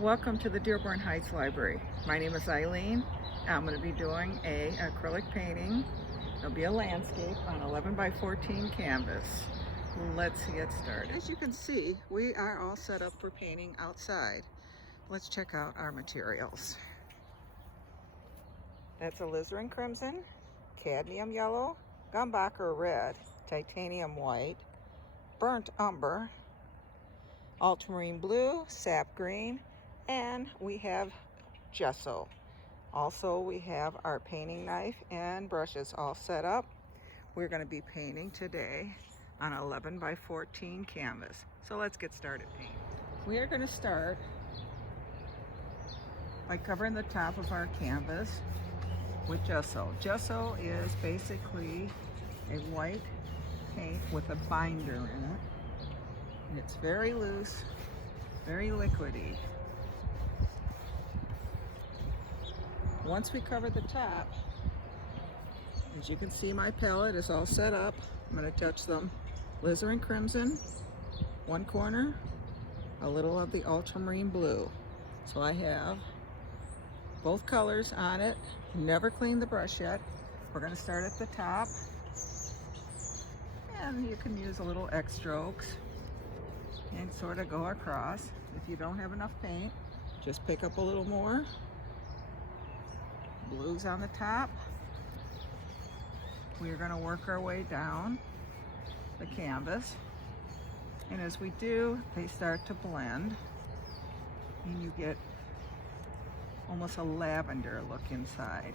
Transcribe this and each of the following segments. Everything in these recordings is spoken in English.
Welcome to the Dearborn Heights Library. My name is Eileen. I'm going to be doing a acrylic painting. It'll be a landscape on 11 by 14 canvas. Let's get started. As you can see, we are all set up for painting outside. Let's check out our materials. That's alizarin crimson, cadmium yellow, gumbacher red, titanium white, burnt umber, ultramarine blue, sap green, and we have gesso. Also, we have our painting knife and brushes all set up. We're going to be painting today on 11 by 14 canvas. So let's get started painting. We are going to start by covering the top of our canvas with gesso. Gesso is basically a white paint with a binder in it. And it's very loose, very liquidy. Once we cover the top, as you can see, my palette is all set up. I'm going to touch some alizarin crimson, one corner, a little of the ultramarine blue. So I have both colors on it. Never cleaned the brush yet. We're going to start at the top, and you can use a little X strokes and sort of go across. If you don't have enough paint, just pick up a little more. Blues on the top. We're going to work our way down the canvas, and as we do, they start to blend and you get almost a lavender look inside.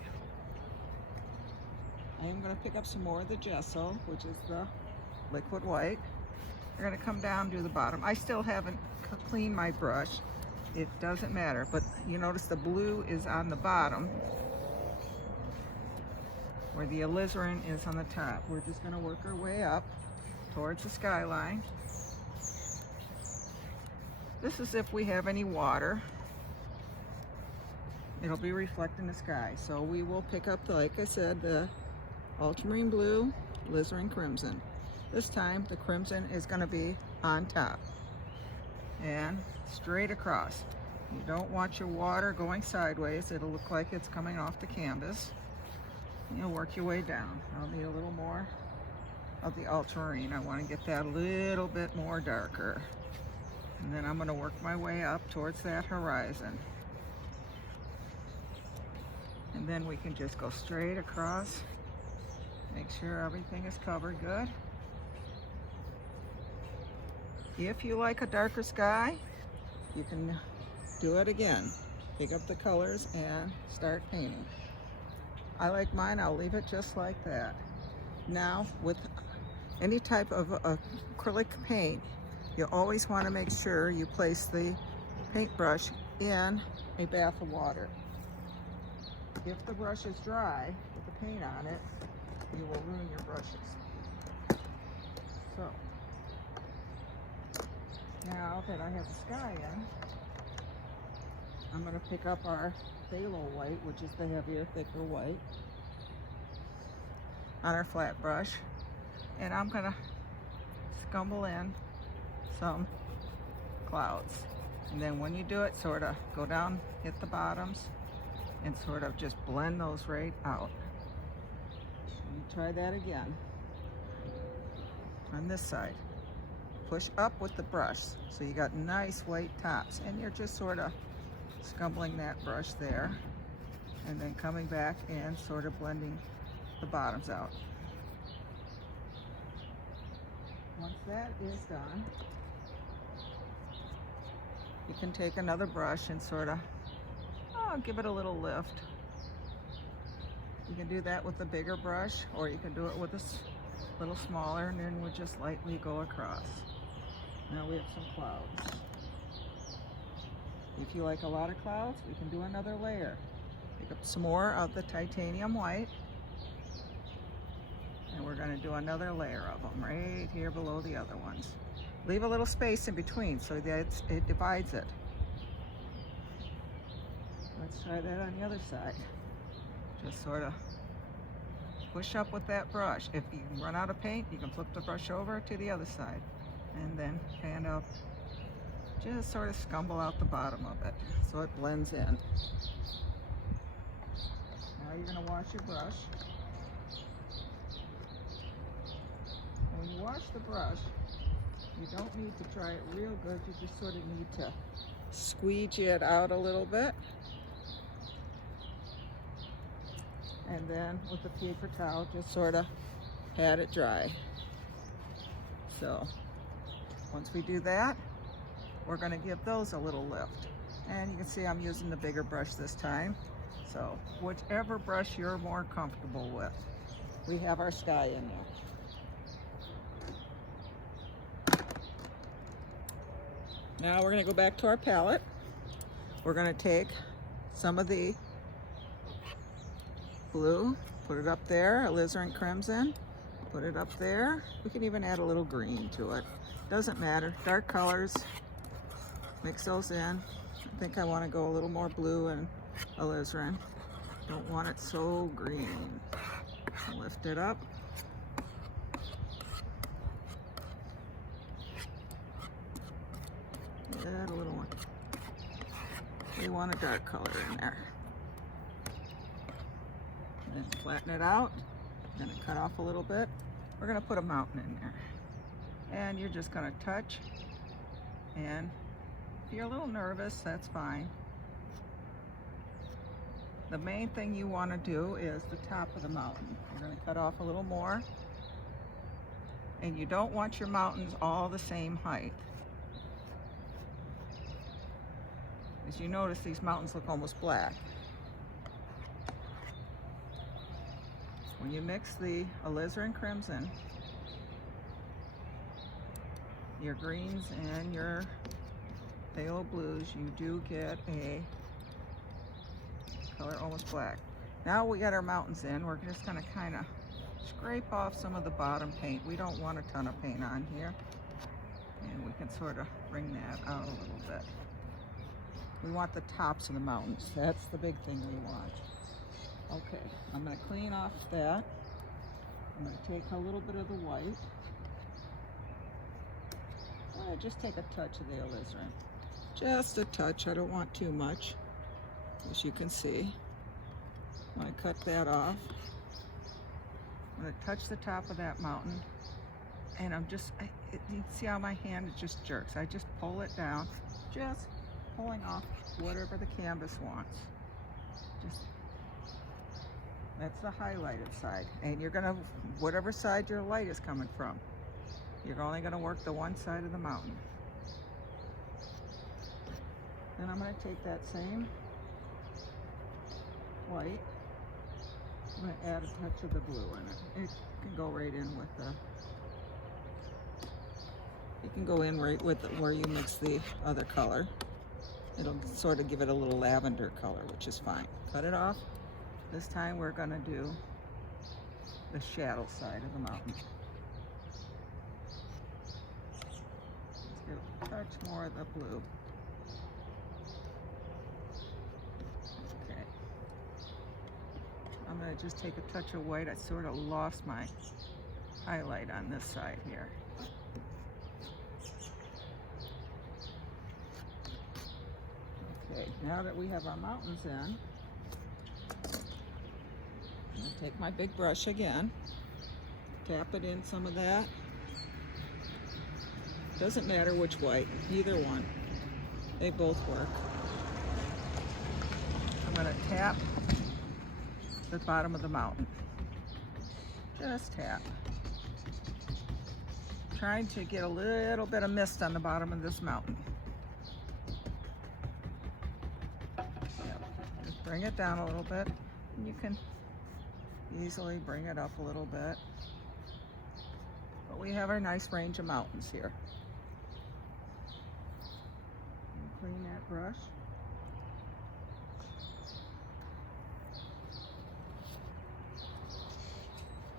I am going to pick up some more of the gesso, which is the liquid white. We're going to come down to the bottom. I still haven't cleaned my brush. It doesn't matter, but you notice the blue is on the bottom where the alizarin is on the top. We're just going to work our way up towards the skyline. This is if we have any water. It'll be reflecting the sky. So we will pick up, like I said, the ultramarine blue, alizarin crimson. This time the crimson is going to be on top and straight across. You don't want your water going sideways. It'll look like it's coming off the canvas. You'll work your way down. I'll need a little more of the ultramarine. I want to get that a little bit more darker. And then I'm going to work my way up towards that horizon. And then we can just go straight across. Make sure everything is covered good. If you like a darker sky, you can do it again. Pick up the colors and start painting. I like mine, I'll leave it just like that. Now, with any type of acrylic paint, you always want to make sure you place the paintbrush in a bath of water. If the brush is dry with the paint on it, you will ruin your brushes. So, now that I have the sky in, I'm going to pick up our phthalo white, which is the heavier, thicker white, on our flat brush, and I'm going to scumble in some clouds. And then when you do it, sort of go down, hit the bottoms, and sort of just blend those right out. And try that again on this side. Push up with the brush so you got nice white tops, and you're just sort of scumbling that brush there, and then coming back and sort of blending the bottoms out. Once that is done, you can take another brush and sort of give it a little lift. You can do that with a bigger brush, or you can do it with a little smaller, and then we'll just lightly go across. Now we have some clouds. If you like a lot of clouds, we can do another layer. Pick up some more of the titanium white, and we're going to do another layer of them right here below the other ones. Leave a little space in between so that it divides it. Let's try that on the other side. Just sort of push up with that brush. If you run out of paint, you can flip the brush over to the other side and then kind of just sort of scumble out the bottom of it so it blends in. Now you're going to wash your brush. When you wash the brush, you don't need to dry it real good. You just sort of need to squeegee it out a little bit. And then with the paper towel, just sort of pat it dry. So once we do that, we're going to give those a little lift. And you can see I'm using the bigger brush this time. So whichever brush you're more comfortable with. We have our sky in there. Now we're going to go back to our palette. We're going to take some of the blue, put it up there, alizarin crimson, put it up there. We can even add a little green to it. Doesn't matter. Dark colors, mix those in. I think I want to go a little more blue and alizarin. Don't want it so green. Lift it up. Add a little one. We want a dark color in there. And then flatten it out. Gonna cut off a little bit. We're gonna put a mountain in there. And you're just gonna touch. And if you're a little nervous, that's fine. The main thing you want to do is the top of the mountain. You're going to cut off a little more. And you don't want your mountains all the same height. As you notice, these mountains look almost black. When you mix the alizarin crimson, your greens and your phthalo blues, you do get a color almost black. Now we got our mountains in. We're just going to kind of scrape off some of the bottom paint. We don't want a ton of paint on here. And we can sort of bring that out a little bit. We want the tops of the mountains. That's the big thing we want. Okay, I'm going to clean off that. I'm going to take a little bit of the white. Just take a touch of the alizarin. Just a touch. I don't want too much. As you can see, I'm going to cut that off. I'm going to touch the top of that mountain, and I'm just, you see how my hand just jerks. I just pull it down, just pulling off whatever the canvas wants. Just, that's the highlighted side. And you're going to, whatever side your light is coming from, you're only going to work the one side of the mountain. Then I'm going to take that same white. I'm going to add a touch of the blue in it. It can go right in with the, you can go in right with where you mix the other color. It'll sort of give it a little lavender color, which is fine. Cut it off. This time we're going to do the shadow side of the mountain. Let's get a touch more of the blue. I'm going to just take a touch of white. I sort of lost my highlight on this side here. Okay, now that we have our mountains in, I'm going to take my big brush again, tap it in some of that. Doesn't matter which white, either one. They both work. I'm going to tap the bottom of the mountain. Just tap. Trying to get a little bit of mist on the bottom of this mountain. Yep. Just bring it down a little bit. And you can easily bring it up a little bit. But we have our nice range of mountains here. Clean that brush.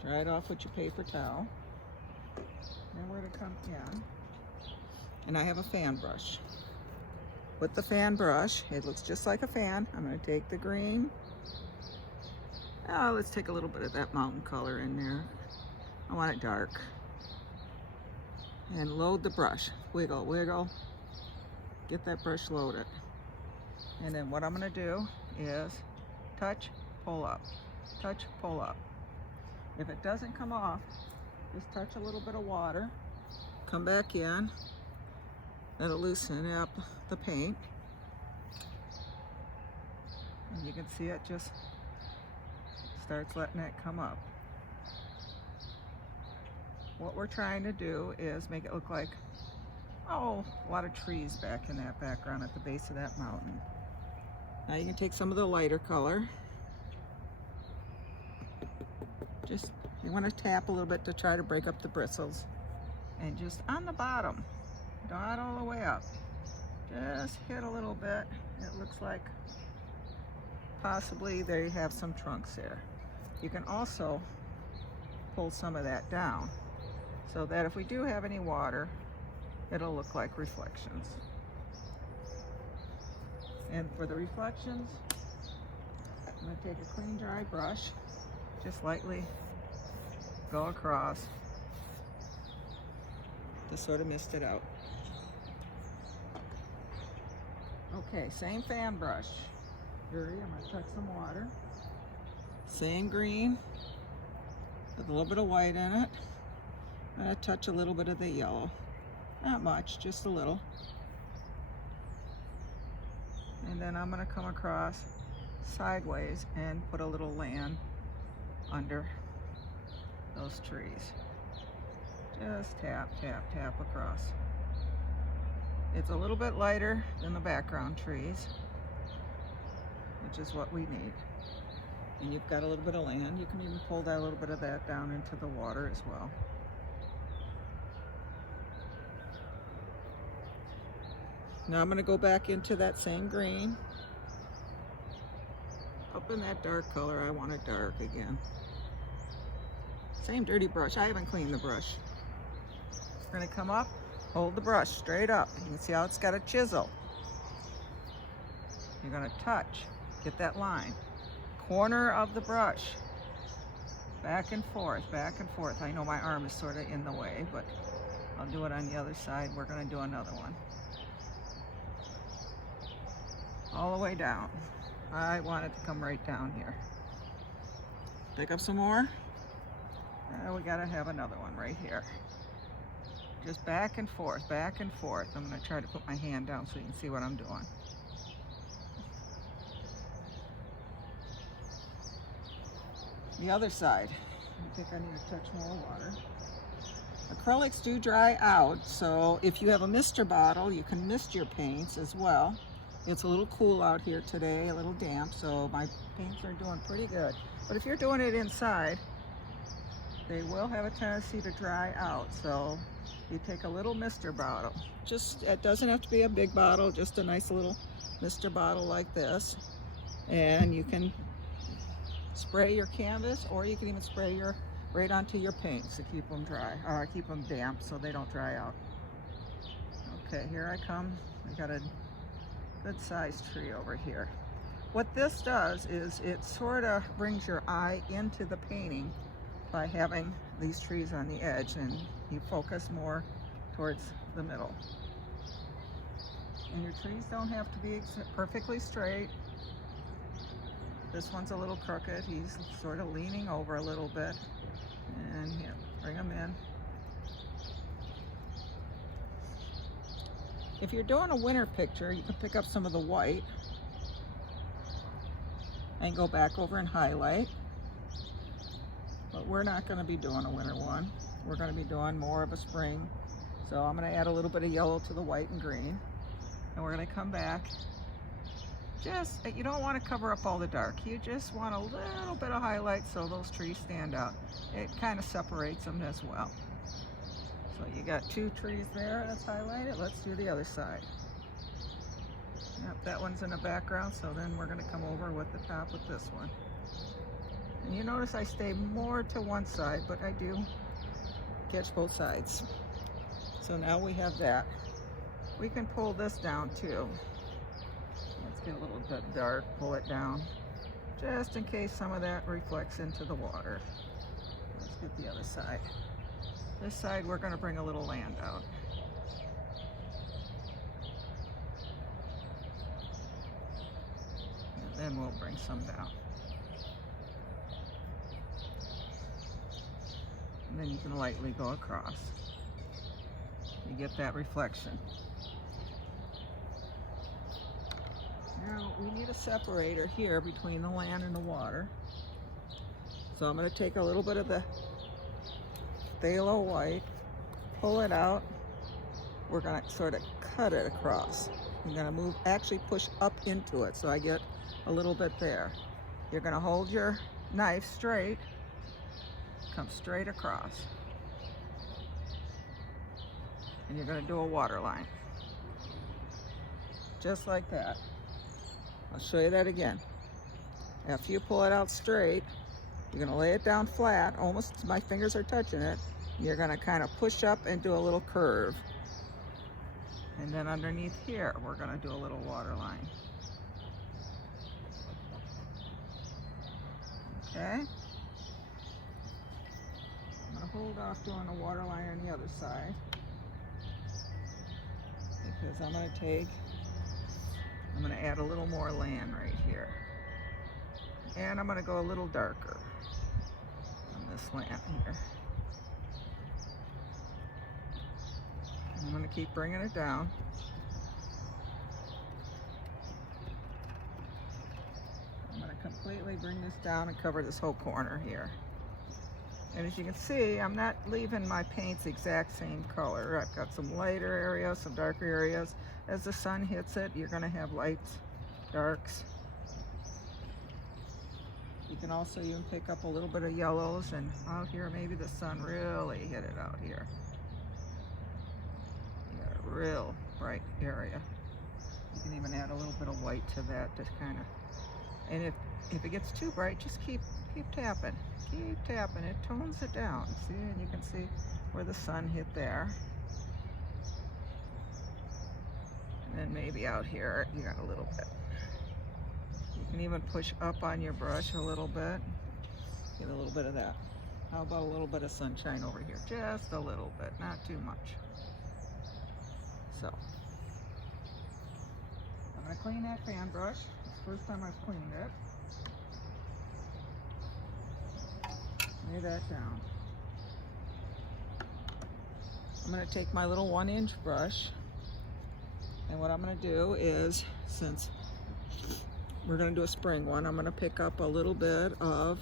Dry it off with your paper towel. Then we're going to come in, and I have a fan brush. With the fan brush, it looks just like a fan. I'm going to take the green. Oh, let's take a little bit of that mountain color in there. I want it dark. And load the brush. Wiggle, wiggle. get that brush loaded. And then what I'm going to do is touch, pull up, touch, pull up. If it doesn't come off, just touch a little bit of water, come back in, it'll loosen up the paint. And you can see it just starts letting it come up. What we're trying to do is make it look like, oh, a lot of trees back in that background at the base of that mountain. Now you can take some of the lighter color. Just, you want to tap a little bit to try to break up the bristles. And just on the bottom, not all the way up, just hit a little bit. It looks like possibly they have some trunks there. You can also pull some of that down so that if we do have any water, it'll look like reflections. And for the reflections, I'm going to take a clean dry brush, just lightly go across to sort of mist it out. Okay, same fan brush. Dirty, I'm going to touch some water. Same green with a little bit of white in it. I'm going to touch a little bit of the yellow. Not much, just a little. And then I'm going to come across sideways and put a little land under those trees. Just tap, tap, tap across. It's a little bit lighter than the background trees, which is what we need. And you've got a little bit of land. You can even pull that, a little bit of that down into the water as well. Now I'm going to go back into that same green. Up in that dark color, I want it dark again. Same dirty brush. I haven't cleaned the brush. We're going to come up, hold the brush straight up. You can see how it's got a chisel. You're going to touch, get that line. Corner of the brush. Back and forth, back and forth. I know my arm is sort of in the way, but I'll do it on the other side. We're going to do another one. All the way down. I want it to come right down here. Pick up some more. We gotta have another one right here. Just back and forth, back and forth. I'm gonna try to put my hand down so you can see what I'm doing. The other side. I think I need to touch more water. Acrylics do dry out, so if you have a mister bottle, you can mist your paints as well. It's a little cool out here today, a little damp, so my paints are doing pretty good. But if you're doing it inside, they will have a tendency to dry out. So you take a little mister bottle. Just, it doesn't have to be a big bottle, just a nice little mister bottle like this. And you can spray your canvas, or you can even spray your right onto your paints to keep them dry, or keep them damp so they don't dry out. Okay, here I come. I got a good sized tree over here. What this does is it sort of brings your eye into the painting by having these trees on the edge, and you focus more towards the middle. And your trees don't have to be perfectly straight. This one's a little crooked. He's sort of leaning over a little bit. And yeah, bring him in. If you're doing a winter picture, you can pick up some of the white and go back over and highlight. But we're not going to be doing a winter one. We're going to be doing more of a spring. So I'm going to add a little bit of yellow to the white and green. And we're going to come back. Just, you don't want to cover up all the dark. You just want a little bit of highlight so those trees stand out. It kind of separates them as well. So you got two trees there that's highlighted. Let's do the other side. Yep, that one's in the background, so then we're going to come over with the top with this one. And you notice I stay more to one side, but I do catch both sides. So now we have that. We can pull this down too. Let's get a little bit dark, pull it down, just in case some of that reflects into the water. Let's get the other side. This side we're going to bring a little land out. and we'll bring some down. And then you can lightly go across. You get that reflection. Now we need a separator here between the land and the water. So I'm going to take a little bit of the phthalo white, pull it out. We're going to sort of cut it across. I'm going to move, actually push up into it so I get a little bit there. You're going to hold your knife straight, come straight across. And you're going to do a water line. Just like that. I'll show you that again. After you pull it out straight, you're going to lay it down flat, almost my fingers are touching it. You're going to kind of push up and do a little curve. And then underneath here, we're going to do a little water line. Okay? I'm going to hold off doing a water line on the other side, because I'm going to add a little more land right here. And I'm going to go a little darker on this land here. I'm going to keep bringing it down. I'm going to completely bring this down and cover this whole corner here. And as you can see, I'm not leaving my paints the exact same color. I've got some lighter areas, some darker areas. As the sun hits it, you're going to have lights, darks. You can also even pick up a little bit of yellows, and out here maybe the sun really hit it out here. You got a real bright area. You can even add a little bit of white to that to kind of, and if it gets too bright, just keep tapping. Keep tapping, it tones it down. See, and you can see where the sun hit there. And then maybe out here, you got a little bit. You can even push up on your brush a little bit. Get a little bit of that. How about a little bit of sunshine over here? Just a little bit, not too much. So, I'm gonna clean that fan brush. It's the first time I've cleaned it. Lay that down. I'm going to take my little 1-inch brush, and what I'm going to do is, since we're going to do a spring one, I'm going to pick up a little bit of,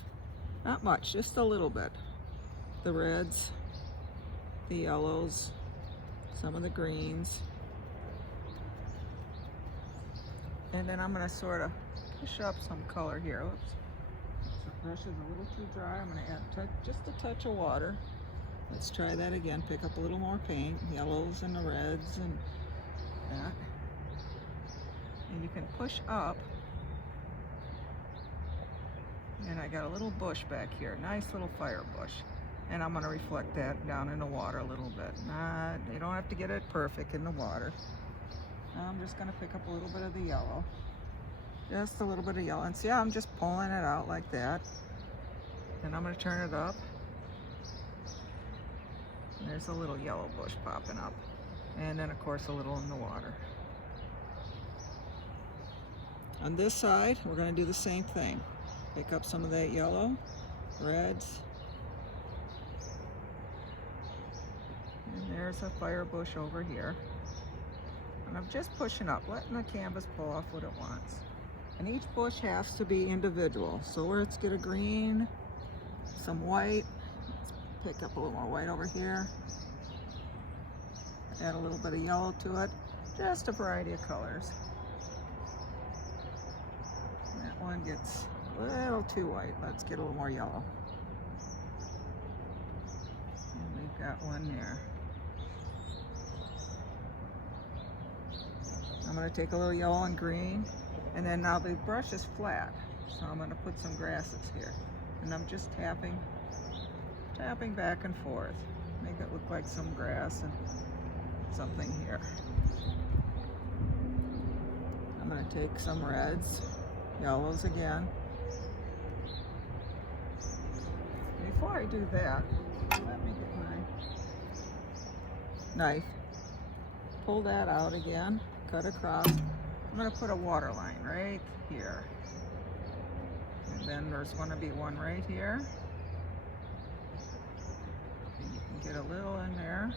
not much, just a little bit, the reds, the yellows, some of the greens, and then I'm going to sort of push up some color here. Oops. Brush is a little too dry. I'm going to add just a touch of water. Let's try that again. Pick up a little more paint, yellows and the reds and that. And you can push up. And I got a little bush back here, nice little fire bush. And I'm going to reflect that down in the water a little bit. You don't have to get it perfect in the water. Now I'm just going to pick up a little bit of the yellow. Just a little bit of yellow, and see how I'm just pulling it out like that. And I'm going to turn it up. And there's a little yellow bush popping up. And then of course a little in the water. On this side, we're going to do the same thing. Pick up some of that yellow, reds. And there's a fire bush over here. And I'm just pushing up, letting the canvas pull off what it wants. And each bush has to be individual. So let's get a green, some white. Let's pick up a little more white over here. Add a little bit of yellow to it. Just a variety of colors. That one gets a little too white. Let's get a little more yellow. And we've got one there. I'm going to take a little yellow and green. And then now the brush is flat, so I'm going to put some grasses here. And I'm just tapping back and forth. Make it look like some grass and something here. I'm going to take some reds, yellows again. Before I do that, let me get my knife. Pull that out again, cut across. I'm going to put a water line right here. And then there's going to be one right here. And you can get a little in there.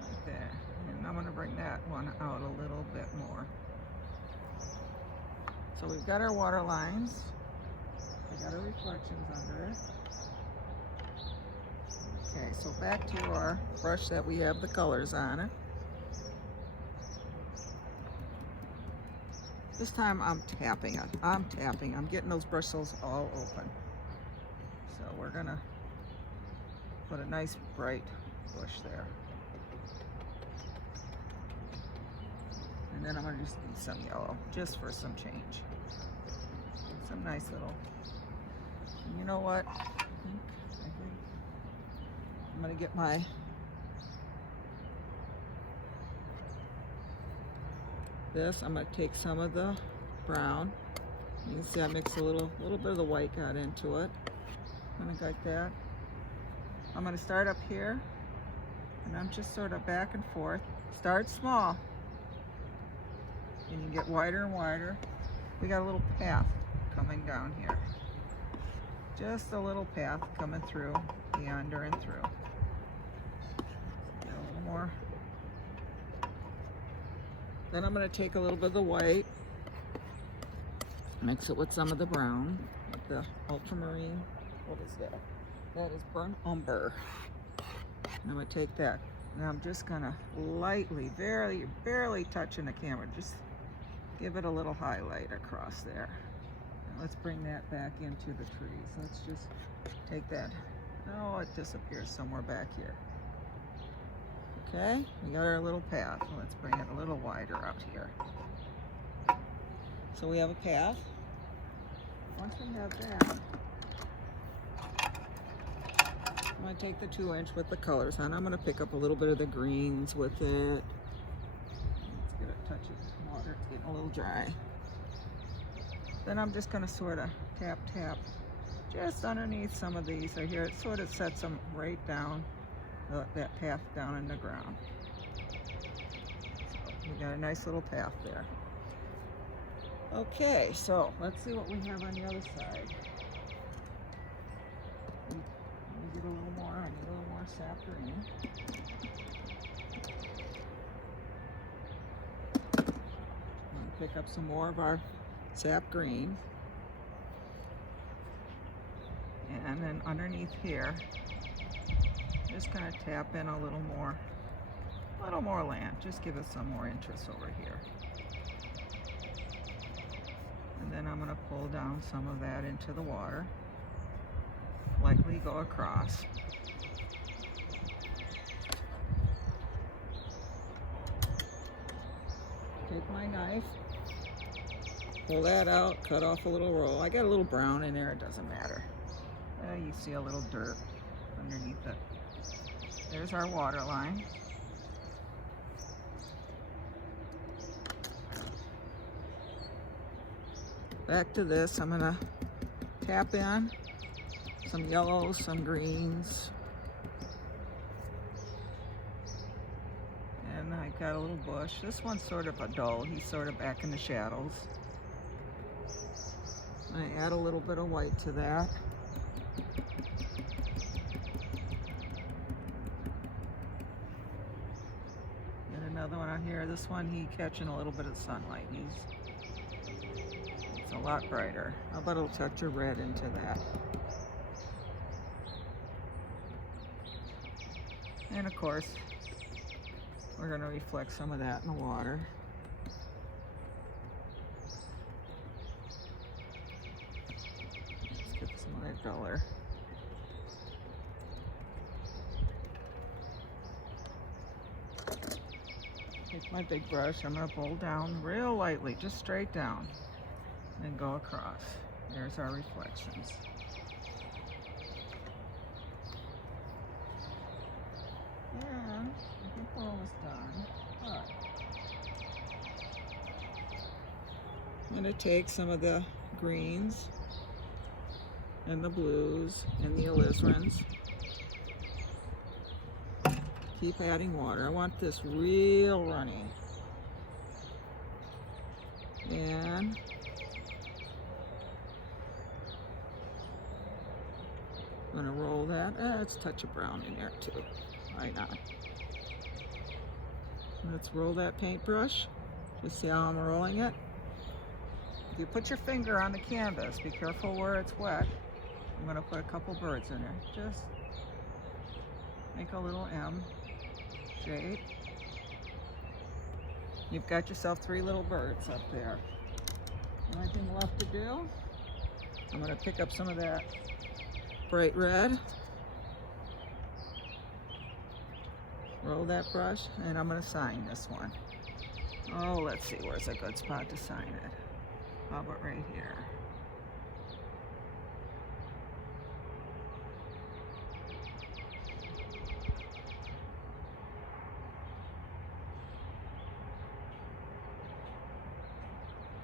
Like that. And I'm going to bring that one out a little bit more. So we've got our water lines. We got our reflections under it. Okay, so back to our brush that we have the colors on it. This time I'm tapping it. I'm getting those bristles all open. So we're gonna put a nice bright bush there. And then I'm gonna just need some yellow, just for some change. Some nice little, and you know what? I think I'm gonna get my I'm gonna take some of the brown. You can see I mix a little bit of the white got into it. I'm gonna get that. I'm gonna start up here, and I'm just sort of back and forth. Start small, and you get wider and wider. We got a little path coming down here. Just a little path coming through, the under and through. Get a little more. Then I'm going to take a little bit of the white, mix it with some of the brown, like the ultramarine. What is that? That is burnt umber. And I'm going to take that. Now I'm just going to lightly, barely touching the camera, just give it a little highlight across there. Now let's bring that back into the trees. Let's just take that. Oh, it disappears somewhere back here. Okay, we got our little path. Let's bring it a little wider out here. So we have a path. Once we have that, I'm going to take the 2-inch with the colors on. I'm going to pick up a little bit of the greens with it. Let's get a touch of water. It's getting a little dry. Then I'm just going to sort of tap just underneath some of these right here. It sort of sets them right down. That path down in the ground. So we got a nice little path there. Okay, so let's see what we have on the other side. Let me get a little more. I need a little more sap green. I'm going to pick up some more of our sap green. And then underneath here, just going to tap in a little more land. Just give us some more interest over here. And then I'm going to pull down some of that into the water. Lightly go across. Take my knife, pull that out, cut off a little roll. I got a little brown in there, it doesn't matter. You see a little dirt underneath it. There's our water line. Back to this, I'm gonna tap in some yellows, some greens. And I got a little bush. This one's sort of a dull. He's sort of back in the shadows. I add a little bit of white to that. Another one out here. This one, he catching a little bit of sunlight. It's a lot brighter. How about a touch of red into that? And of course, we're going to reflect some of that in the water. Let's get some of that color. Take my big brush, I'm going to pull down real lightly, just straight down, and go across. There's our reflections. And I think we're almost done. But I'm going to take some of the greens and the blues and the alizarans. Keep adding water. I want this real runny. And I'm gonna roll that. Let's touch a brown in there too. Why not? Let's roll that paintbrush. You see how I'm rolling it? If you put your finger on the canvas, be careful where it's wet. I'm gonna put a couple birds in there. Just make a little M shape. You've got yourself 3 little birds up there. Only thing left to do, I'm gonna pick up some of that bright red, roll that brush, and I'm gonna sign this one. Oh, let's see, where's a good spot to sign it? How about right here?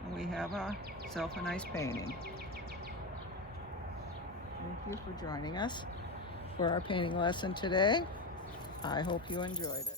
And we have ourselves a nice painting. Thank you for joining us for our painting lesson today. I hope you enjoyed it.